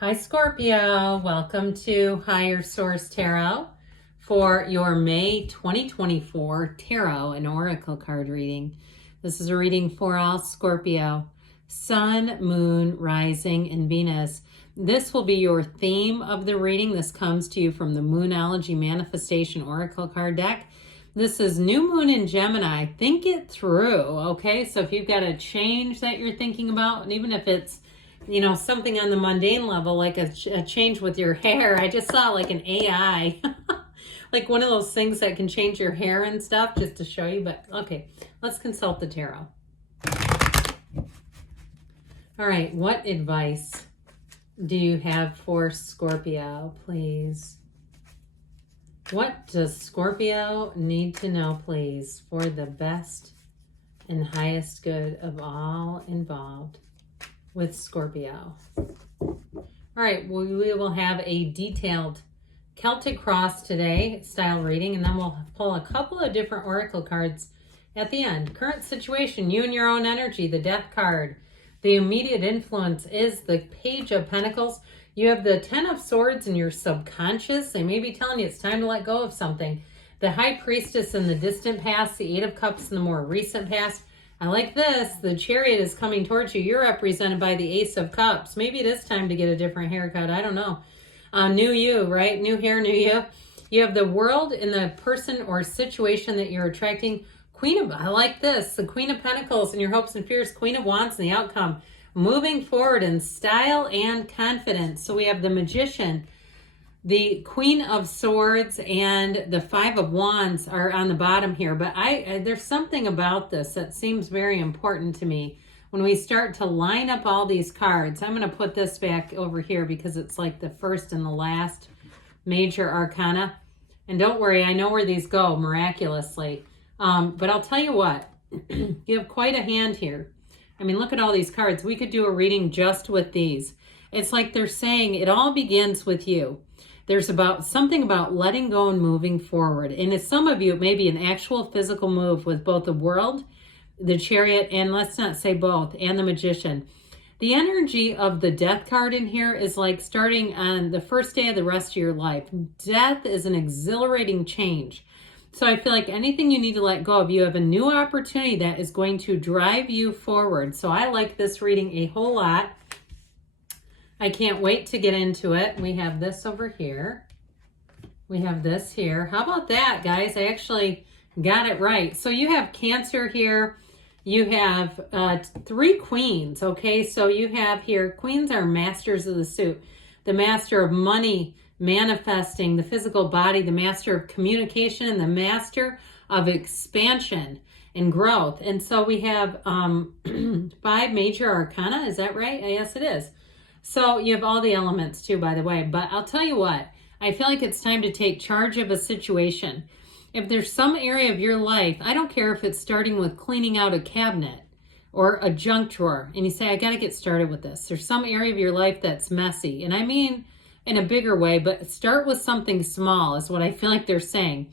Hi Scorpio, welcome to Higher Source Tarot for your May 2024 Tarot and Oracle card reading. This is a reading for all Scorpio, Sun, Moon, Rising, and Venus. This will be your theme of the reading. This comes to you from the Moonology Manifestation Oracle card deck. This is New Moon in Gemini. Think it through, okay? So if you've got a change that you're thinking about, and even if it's something on the mundane level, like a change with your hair. I just saw like an AI, like one of those things that can change your hair and stuff, just to show you. But okay, let's consult the tarot. All right, what advice do you have for Scorpio, please? What does Scorpio need to know, please, for the best and highest good of all involved with Scorpio? All right, we will have a detailed Celtic cross today style reading, and then we'll pull a couple of different oracle cards at the end. Current situation, you and your own energy, the Death card. The immediate influence is the Page of Pentacles. You have the Ten of Swords in your subconscious. They may be telling you it's time to let go of something. The High Priestess in the distant past, the Eight of Cups in the more recent past. I like this. The Chariot is coming towards you. You're represented by the Ace of Cups. Maybe it is time to get a different haircut. I don't know. New you, right? New hair, new you. You have the World in the person or situation that you're attracting. I like this. The Queen of Pentacles in your hopes and fears. Queen of Wands in the outcome. Moving forward in style and confidence. So we have the Magician. The Queen of Swords and the Five of Wands are on the bottom here, but there's something about this that seems very important to me. When we start to line up all these cards, I'm going to put this back over here because it's like the first and the last major arcana. And don't worry, I know where these go miraculously. But I'll tell you what, you have quite a hand here. I mean, look at all these cards. We could do a reading just with these. It's like they're saying it all begins with you. There's something about letting go and moving forward. And as some of you, it may be an actual physical move with both the World, the Chariot, and let's not say both, and the Magician. The energy of the Death card in here is like starting on the first day of the rest of your life. Death is an exhilarating change. So I feel like anything you need to let go of, you have a new opportunity that is going to drive you forward. So I like this reading a whole lot. I can't wait to get into it. We have this over here. We have this here. How about that, guys? I actually got it right. So you have Cancer here. You have three queens, okay? So you have here, queens are masters of the suit. The master of money, manifesting, the physical body, the master of communication, and the master of expansion and growth. And so we have 5 major arcana. Is that right? Yes, it is. So you have all the elements too, by the way. But I'll tell you what, I feel like it's time to take charge of a situation. If there's some area of your life, I don't care if it's starting with cleaning out a cabinet or a junk drawer, and you say, I got to get started with this. There's some area of your life that's messy. And I mean in a bigger way, but start with something small is what I feel like they're saying.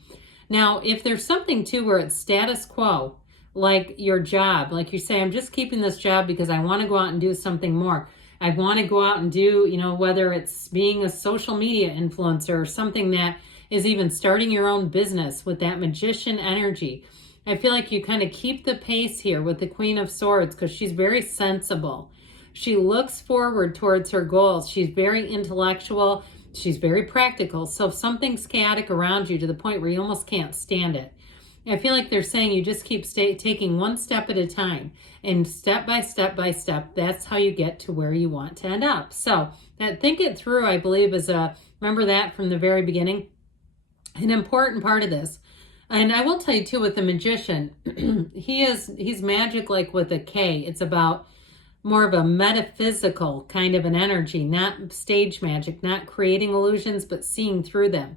Now, if there's something too where it's status quo, like your job, like you say, I'm just keeping this job because I want to go out and do something more. I want to go out and do, whether it's being a social media influencer or something that is even starting your own business with that Magician energy. I feel like you kind of keep the pace here with the Queen of Swords because she's very sensible. She looks forward towards her goals. She's very intellectual. She's very practical. So if something's chaotic around you to the point where you almost can't stand it, I feel like they're saying you just keep taking one step at a time, and step by step by step, that's how you get to where you want to end up. So that think it through, I believe, is remember that from the very beginning, an important part of this. And I will tell you too, with the Magician, he's magic, like with a K. It's about more of a metaphysical kind of an energy, not stage magic, not creating illusions, but seeing through them.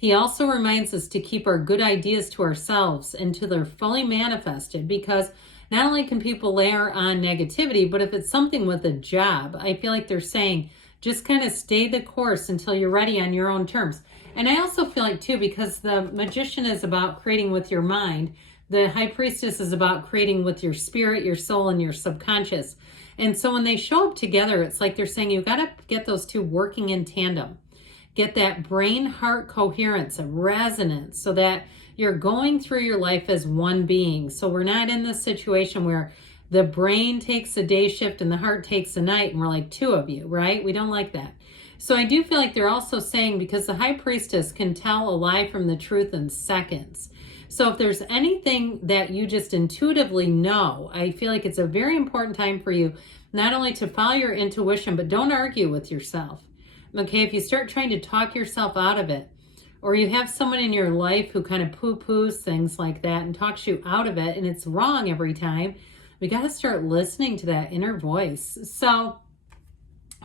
He also reminds us to keep our good ideas to ourselves until they're fully manifested, because not only can people layer on negativity, but if it's something with a job, I feel like they're saying just kind of stay the course until you're ready on your own terms. And I also feel like too, because the Magician is about creating with your mind, the High Priestess is about creating with your spirit, your soul, and your subconscious. And so when they show up together, it's like they're saying you got to get those two working in tandem. Get that brain-heart coherence, a resonance, so that you're going through your life as one being. So we're not in this situation where the brain takes a day shift and the heart takes a night and we're like two of you, right? We don't like that. So I do feel like they're also saying, because the high priestess can tell a lie from the truth in seconds. So if there's anything that you just intuitively know, I feel like it's a very important time for you not only to follow your intuition, but don't argue with yourself. Okay, if you start trying to talk yourself out of it, or you have someone in your life who kind of poo-poos things like that and talks you out of it, and it's wrong every time, we got to start listening to that inner voice. So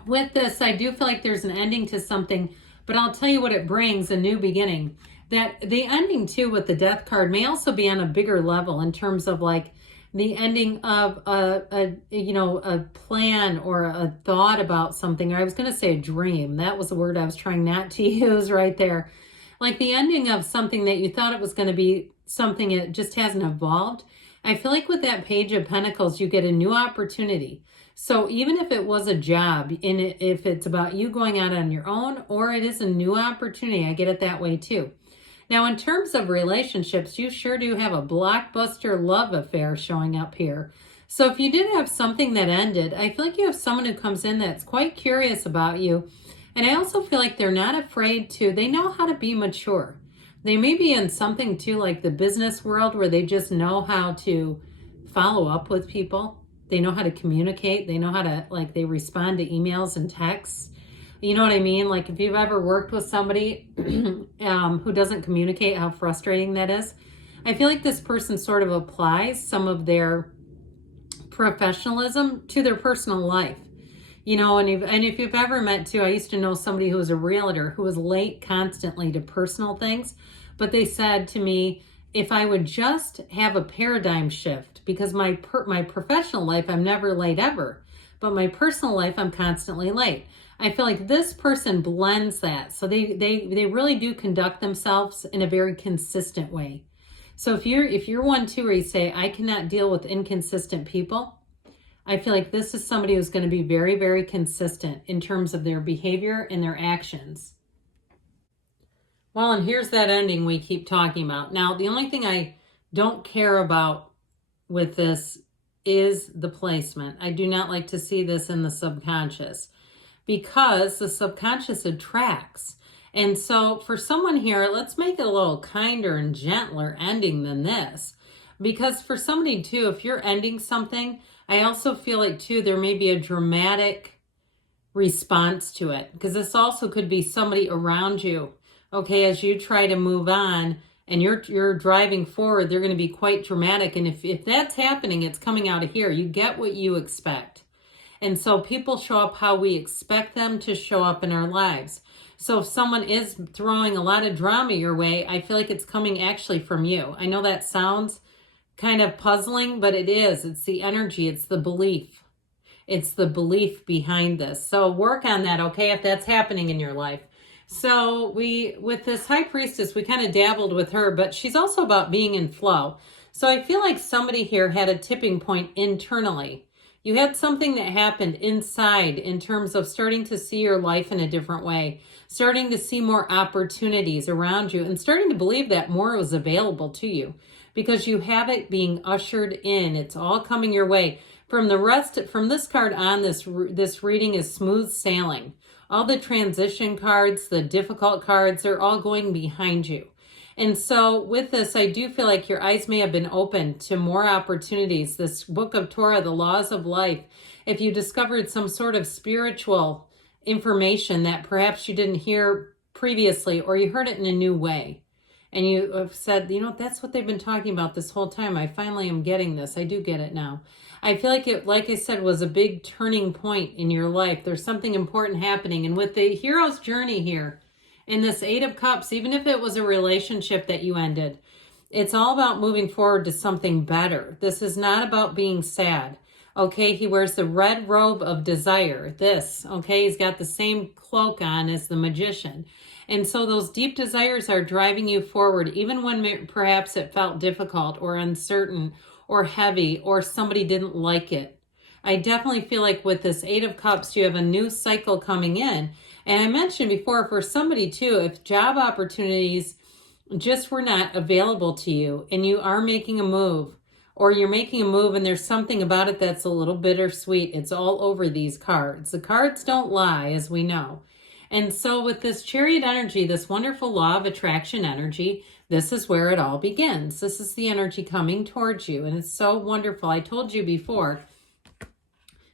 with this, I do feel like there's an ending to something, but I'll tell you what it brings, a new beginning. That the ending too with the death card may also be on a bigger level in terms of like the ending of a plan or a thought about something. Or I was going to say a dream. That was the word I was trying not to use right there. Like the ending of something that you thought it was going to be something, it just hasn't evolved. I feel like with that Page of Pentacles, you get a new opportunity. So even if it was a job, and if it's about you going out on your own, or it is a new opportunity, I get it that way too. Now, in terms of relationships, you sure do have a blockbuster love affair showing up here. So if you did have something that ended, I feel like you have someone who comes in that's quite curious about you. And I also feel like they're not afraid to, they know how to be mature. They may be in something too, like the business world, where they just know how to follow up with people. They know how to communicate. They know how to, like, they respond to emails and texts. You know what I mean? Like if you've ever worked with somebody who doesn't communicate, how frustrating that is. I feel like this person sort of applies some of their professionalism to their personal life. You know, and if you've ever met too, I used to know somebody who was a realtor who was late constantly to personal things, but they said to me, if I would just have a paradigm shift, because my professional life, I'm never late ever, but my personal life, I'm constantly late. I feel like this person blends that. So they really do conduct themselves in a very consistent way. So if you're one too, where you say, I cannot deal with inconsistent people, I feel like this is somebody who's going to be very, very consistent in terms of their behavior and their actions. Well, and here's that ending we keep talking about. Now, the only thing I don't care about with this is the placement. I do not like to see this in the subconscious, because the subconscious attracts. And so for someone here, let's make it a little kinder and gentler ending than this. Because for somebody too, if you're ending something, I also feel like too, there may be a dramatic response to it. Because this also could be somebody around you. Okay, as you try to move on and you're driving forward, they're going to be quite dramatic. And if that's happening, it's coming out of here. You get what you expect. And so people show up how we expect them to show up in our lives. So if someone is throwing a lot of drama your way, I feel like it's coming actually from you. I know that sounds kind of puzzling, but it is. It's the energy. It's the belief. It's the belief behind this. So work on that, okay, if that's happening in your life. So with this high priestess, we kind of dabbled with her, but she's also about being in flow. So I feel like somebody here had a tipping point internally. You had something that happened inside in terms of starting to see your life in a different way, starting to see more opportunities around you, and starting to believe that more was available to you because you have it being ushered in. It's all coming your way. From this card on, this reading is smooth sailing. All the transition cards, the difficult cards, they're all going behind you. And so with this, I do feel like your eyes may have been opened to more opportunities. This book of Torah, the laws of life, if you discovered some sort of spiritual information that perhaps you didn't hear previously, or you heard it in a new way, and you have said, you know, that's what they've been talking about this whole time. I finally am getting this. I do get it now. I feel like it, like I said, was a big turning point in your life. There's something important happening. And with the hero's journey here, in this Eight of Cups, even if it was a relationship that you ended, it's all about moving forward to something better. This is not about being sad. Okay, he wears the red robe of desire. Okay, he's got the same cloak on as the magician. And so those deep desires are driving you forward, even when perhaps it felt difficult or uncertain or heavy or somebody didn't like it. I definitely feel like with this Eight of Cups, you have a new cycle coming in. And I mentioned before, for somebody too, if job opportunities just were not available to you and you are making a move, or you're making a move and there's something about it that's a little bittersweet, it's all over these cards. The cards don't lie, as we know. And so with this Chariot energy, this wonderful law of attraction energy, this is where it all begins. This is the energy coming towards you. And it's so wonderful. I told you before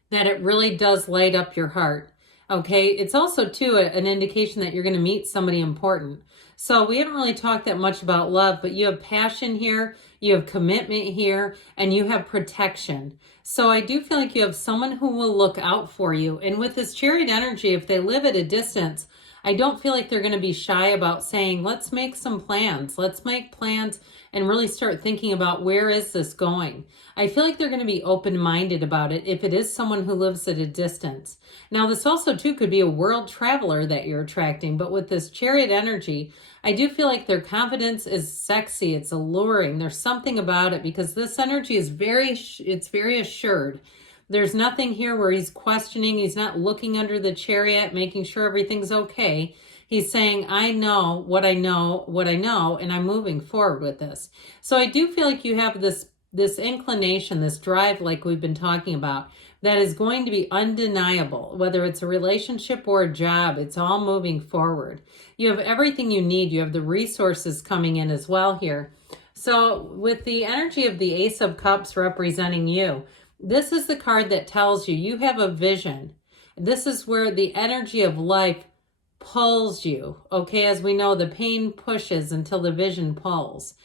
that it really does light up your heart. Okay, it's also too an indication that you're going to meet somebody important. So we haven't really talked that much about love, but you have passion here, you have commitment here, and you have protection. So I do feel like you have someone who will look out for you. And with this Chariot energy, if they live at a distance, I don't feel like they're going to be shy about saying, let's make some plans. Let's make plans and really start thinking about where is this going. I feel like they're going to be open-minded about it if it is someone who lives at a distance. Now, this also too could be a world traveler that you're attracting, but with this Chariot energy, I do feel like their confidence is sexy. It's alluring. There's something about it because this energy is very assured. There's nothing here where he's questioning. He's not looking under the chariot, making sure everything's okay. He's saying, I know, and I'm moving forward with this. So I do feel like you have this inclination, this drive, like we've been talking about, that is going to be undeniable. Whether it's a relationship or a job, it's all moving forward. You have everything you need. You have the resources coming in as well here. So with the energy of the Ace of Cups representing you, this is the card that tells you you have a vision. This is where the energy of life pulls you. Okay, as we know, the pain pushes until the vision pulls.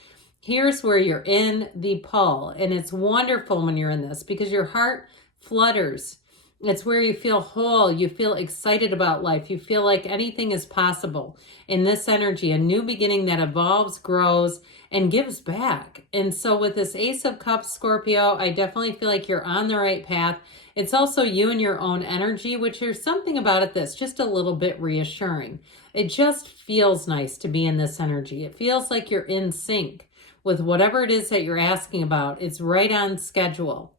Here's where you're in the pull. And it's wonderful when you're in this because your heart flutters. It's where you feel whole. You feel excited about life. You feel like anything is possible. In this energy, a new beginning that evolves, grows, and gives back. And so with this Ace of Cups, Scorpio, I definitely feel like you're on the right path. It's also you and your own energy, which there's something about it that's just a little bit reassuring. It just feels nice to be in this energy. It feels like you're in sync with whatever it is that you're asking about. It's right on schedule.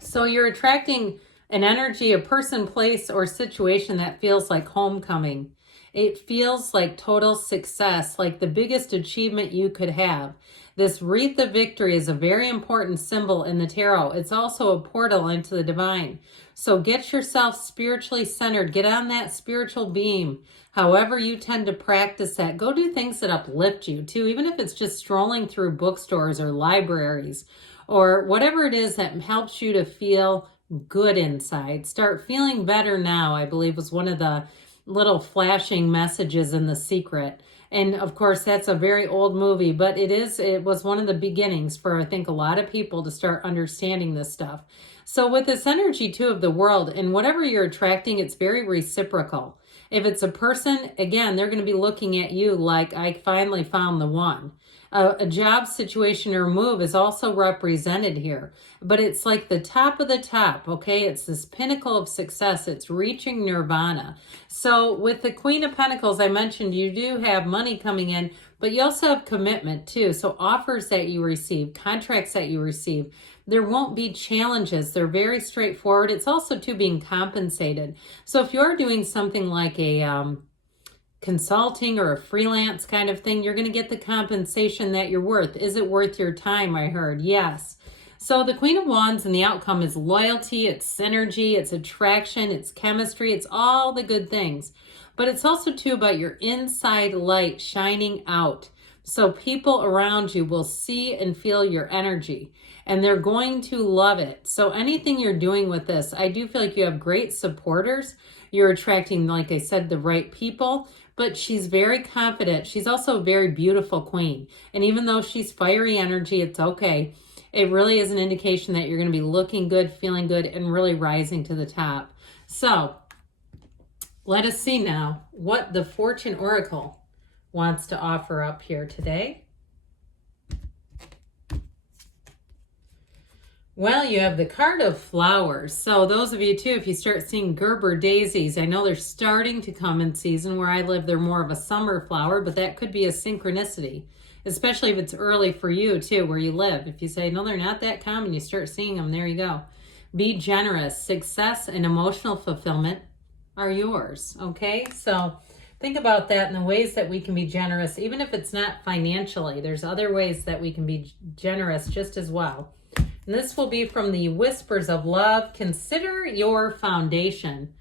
So you're attracting an energy, a person, place, or situation that feels like homecoming. It feels like total success, like the biggest achievement you could have. This wreath of victory is a very important symbol in the tarot. It's also a portal into the divine. So get yourself spiritually centered. Get on that spiritual beam. However you tend to practice that, go do things that uplift you too, even if it's just strolling through bookstores or libraries or whatever it is that helps you to feel good inside. Start feeling better now, I believe was one of the little flashing messages in The Secret. And of course, that's a very old movie, but it was one of the beginnings for, I think, a lot of people to start understanding this stuff. So with this energy too of the world and whatever you're attracting, it's very reciprocal. If it's a person, again, they're going to be looking at you like, I finally found the one. A job situation or move is also represented here, but it's like the top of the top, okay? It's this pinnacle of success. It's reaching nirvana. So with the Queen of Pentacles, I mentioned you do have money coming in, but you also have commitment too. So offers that you receive, contracts that you receive, there won't be challenges. They're very straightforward. It's also too being compensated. So if you're doing something like a consulting or a freelance kind of thing, you're going to get the compensation that you're worth. Is it worth your time? I heard yes. So the Queen of Wands and the outcome is loyalty, it's synergy, it's attraction, it's chemistry, it's all the good things. But it's also too about your inside light shining out. So people around you will see and feel your energy and they're going to love it. So anything you're doing with this, I do feel like you have great supporters. You're attracting, like I said, the right people, but she's very confident. She's also a very beautiful queen. And even though she's fiery energy, it's okay. It really is an indication that you're going to be looking good, feeling good, and really rising to the top. So let us see now what the Fortune Oracle wants to offer up here today. Well, you have the card of flowers. So those of you too, if you start seeing Gerber daisies, I know they're starting to come in season. Where I live, they're more of a summer flower, but that could be a synchronicity, especially if it's early for you too, where you live. If you say, no, they're not that common, you start seeing them, there you go. Be generous. Success and emotional fulfillment are yours. Okay, so think about that in the ways that we can be generous, even if it's not financially. There's other ways that we can be generous just as well. And this will be from the Whispers of Love. Consider your foundation.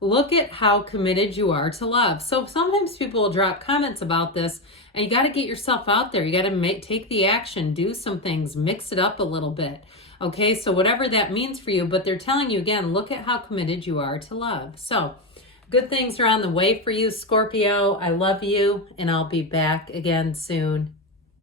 Look at how committed you are to love. So sometimes people will drop comments about this, and you got to get yourself out there. You got to take the action, do some things, mix it up a little bit. Okay, so whatever that means for you, but they're telling you again, look at how committed you are to love. So good things are on the way for you, Scorpio. I love you, and I'll be back again soon.